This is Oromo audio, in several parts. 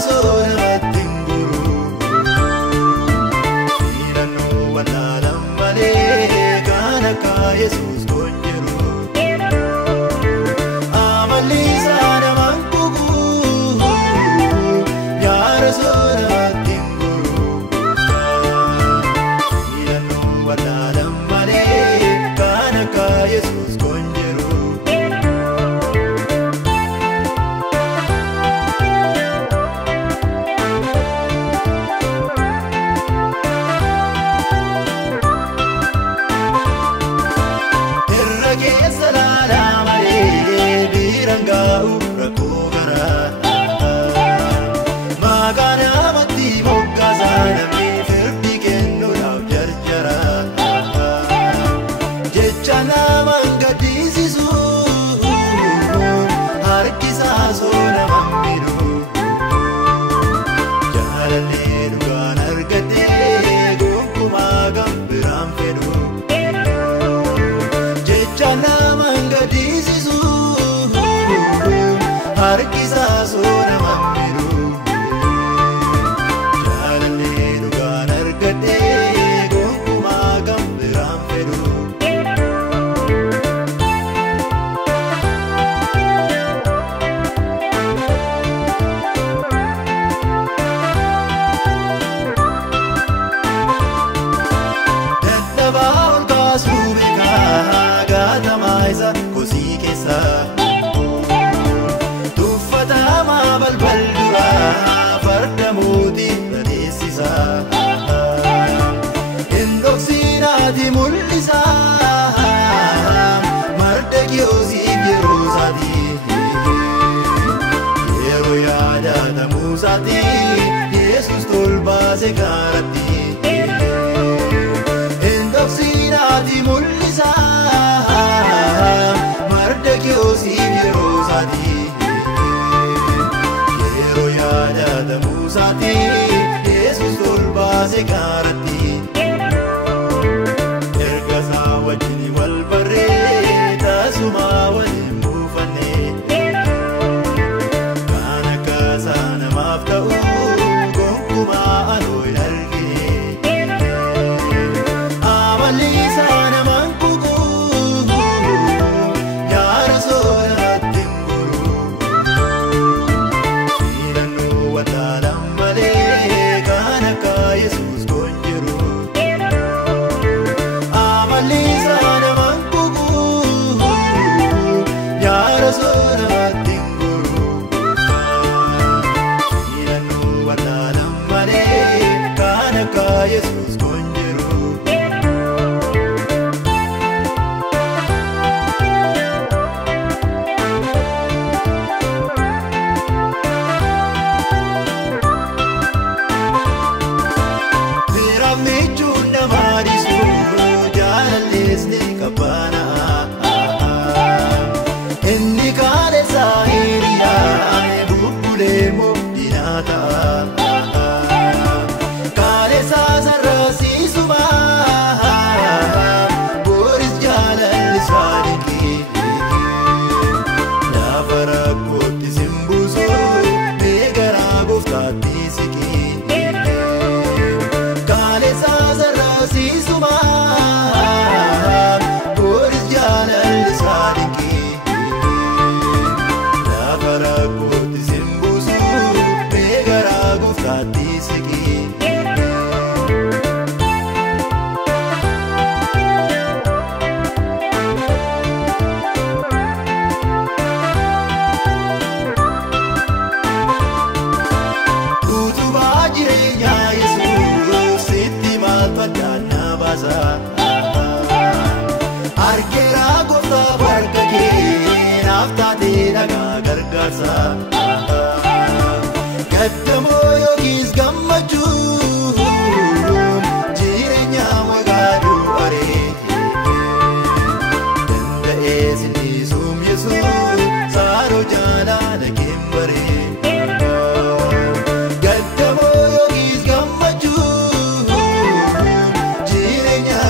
soora mattinguru Filanu walalam male kana ka Jesus konjeru Amalisa naman kugu Yara soora mattinguru Filanu walalam male kana ka Jesus konjeru Birangau rakogara magana mati mogazana mi firdi kenno lav jarjara jechana mangadisisu harkisa sona mammiru jalale dugan argate gokuma gambiram fedu jechana mangadisisu harkisa sona mammiru jalale dugan argate gokuma gambiram fedu dadaba olkasu beka gatamaisa kosi kesa balbal dura farda mudi radesisa indoxinati mullisa mardegiosi gerosati yero yada da musati Jesus tolba se garati indoxinati mullisa mardegiosi gerosati da musati Jesus tolba se garati erga sa wajni wal bareta suma wal mufane kana kasana mafta gokuma aloy algi amali sana mankugu ya rasul Jesus konjeru amalisa naman kugu ya rasul mattinguru ilanu watalam male kana ka Jesus konjeru Inni kale sahiriya bubule mudinata kale sazarasi suba boris jalal sadiki la farakoti simbuzo begara buftati siki kale sazarasi suba boris jalal sadiki Farakoti simbuzu begara guftati siki Utuba jirenya Yesus sitti malpadana baza arkera gofta barkake nafta daga gargarsa gaddamo yogis gammaju jirenya magadu are danda esini sum Yesus saro jala da kimbare gaddamo yogis gammaju jirenya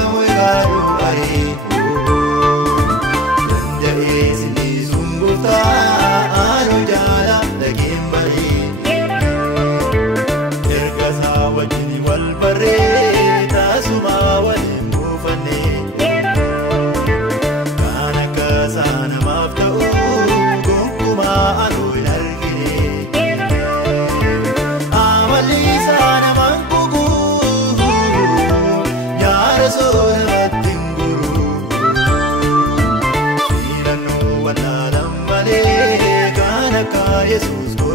akka Yesuus